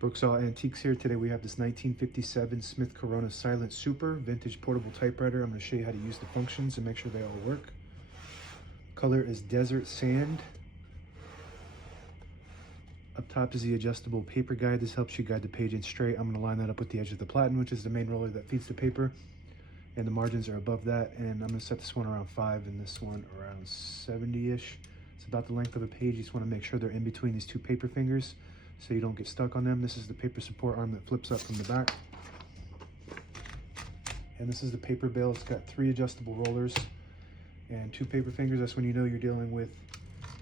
Brooksaw Antiques here. Today we have this 1957 Smith Corona Silent Super vintage portable typewriter. I'm going to show you how to use the functions and make sure they all work. Color is Desert Sand. Up top is the adjustable paper guide. This helps you guide the page in straight. I'm going to line that up with the edge of the platen, which is the main roller that feeds the paper. And the margins are above that. And I'm going to set this one around 5 and this one around 70-ish. It's about the length of a page. You just want to make sure they're in between these two paper fingers so you don't get stuck on them. This is the paper support arm that flips up from the back. And this is the paper bail. It's got 3 adjustable rollers and 2 paper fingers. That's when you know you're dealing with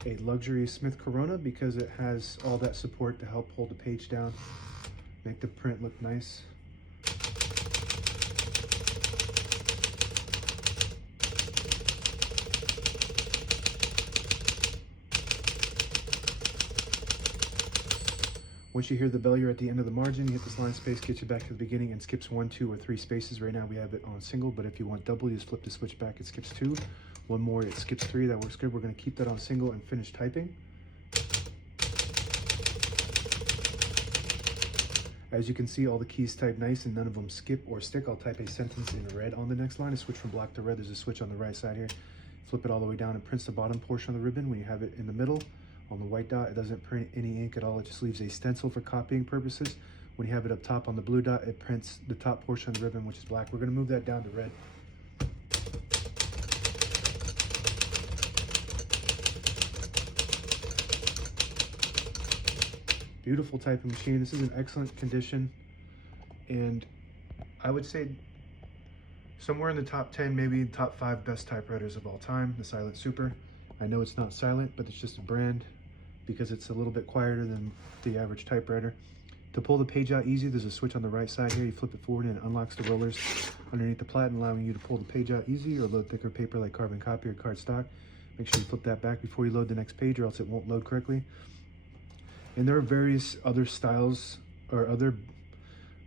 a luxury Smith Corona, because it has all that support to help hold the page down, make the print look nice. Once you hear the bell, you're at the end of the margin. You hit this line space, gets you back to the beginning, and skips 1, 2, or 3 spaces. Right now we have it on single, but if you want double, you just flip the switch back, it skips 2. One more, it skips 3. That works good. We're going to keep that on single and finish typing. As you can see, all the keys type nice and none of them skip or stick. I'll type a sentence in red on the next line. To switch from black to red, there's a switch on the right side here. Flip it all the way down, and prints the bottom portion of the ribbon. When you have it in the middle, on the white dot, it doesn't print any ink at all. It just leaves a stencil for copying purposes. When you have it up top on the blue dot, it prints the top portion of the ribbon, which is black. We're going to move that down to red. Beautiful typing machine. This is in excellent condition, and I would say somewhere in the top 10, maybe top 5 best typewriters of all time, the Silent Super. I know it's not silent, but it's just a brand because it's a little bit quieter than the average typewriter. To pull the page out easy, there's a switch on the right side here. You flip it forward and it unlocks the rollers underneath the platen, allowing you to pull the page out easy or load thicker paper like carbon copy or cardstock. Make sure you flip that back before you load the next page, or else it won't load correctly. And there are various other styles or other,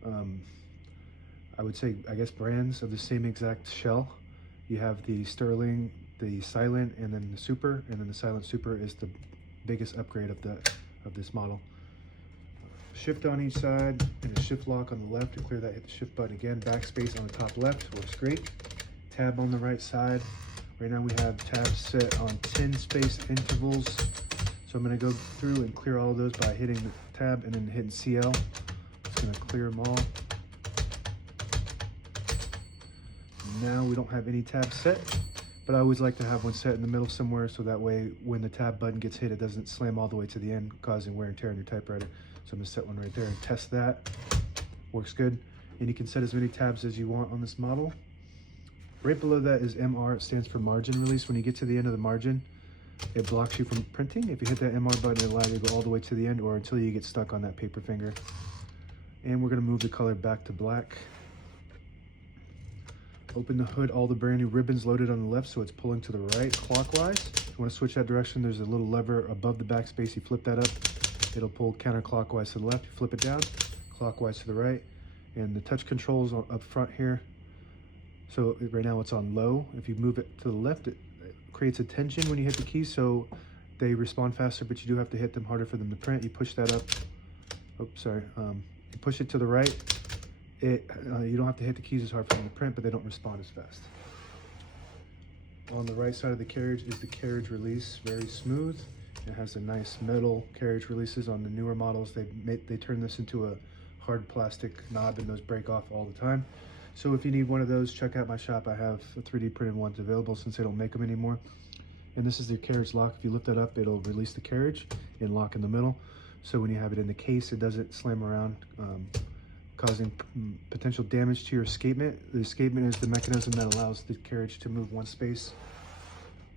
I would say, I guess, brands of the same exact shell. You have the Sterling, the Silent, and then the Super, and then the Silent Super is the biggest upgrade of this model. Shift on each side and a shift lock on the left. To clear that, hit the shift button again. Backspace on the top left works great. Tab on the right side. Right now we have tabs set on 10 space intervals. So I'm going to go through and clear all of those by hitting the tab and then hitting CL. Just going to clear them all. Now we don't have any tabs set, but I always like to have one set in the middle somewhere, so that way when the tab button gets hit, it doesn't slam all the way to the end, causing wear and tear on your typewriter. So I'm going to set one right there and test that. Works good. And you can set as many tabs as you want on this model. Right below that is MR. It stands for margin release. When you get to the end of the margin, it blocks you from printing. If you hit that MR button, it'll allow you to go all the way to the end or until you get stuck on that paper finger. And we're going to move the color back to black. Open the hood, all the brand new ribbons loaded on the left, so it's pulling to the right clockwise. If you want to switch that direction, there's a little lever above the backspace. You flip that up, it'll pull counterclockwise to the left. You flip it down, clockwise to the right. And the touch controls up front here. So right now it's on low. If you move it to the left, it creates a tension when you hit the keys, so they respond faster, but you do have to hit them harder for them to print. You push that up. Oops, sorry. You push it to the right. You don't have to hit the keys as hard for them to print, but they don't respond as fast. On the right side of the carriage is the carriage release, very smooth. It has a nice metal carriage releases. On the newer models, they turn this into a hard plastic knob, and those break off all the time. So if you need one of those, check out my shop. I have 3D printed ones available since they don't make them anymore. And this is the carriage lock. If you lift that up, it'll release the carriage and lock in the middle. So when you have it in the case, it doesn't slam around, causing potential damage to your escapement. The escapement is the mechanism that allows the carriage to move one space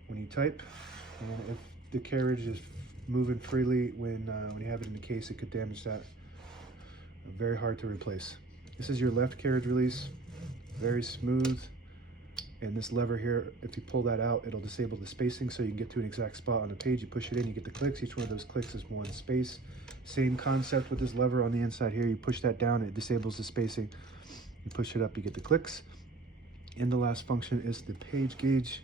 when you type. And if the carriage is moving freely when you have it in the case, it could damage that. Very hard to replace. This is your left carriage release, very smooth. And this lever here, if you pull that out, it'll disable the spacing so you can get to an exact spot on the page. You push it in, you get the clicks. Each one of those clicks is one space. Same concept with this lever on the inside here. You push that down, it disables the spacing. You push it up, you get the clicks. And the last function is the page gauge,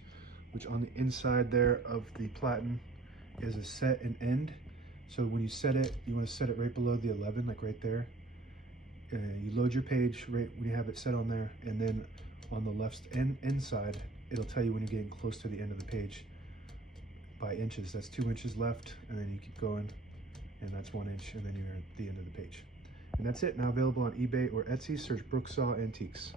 which on the inside there of the platen is a set and end. So when you set it, you want to set it right below the 11, like right there. You load your page right when you have it set on there, and then on the left end side, it'll tell you when you're getting close to the end of the page by inches. That's 2 inches left, and then you keep going, and that's 1 inch, and then you're at the end of the page. And that's it. Now available on eBay or Etsy. Search Brooksaw Antiques.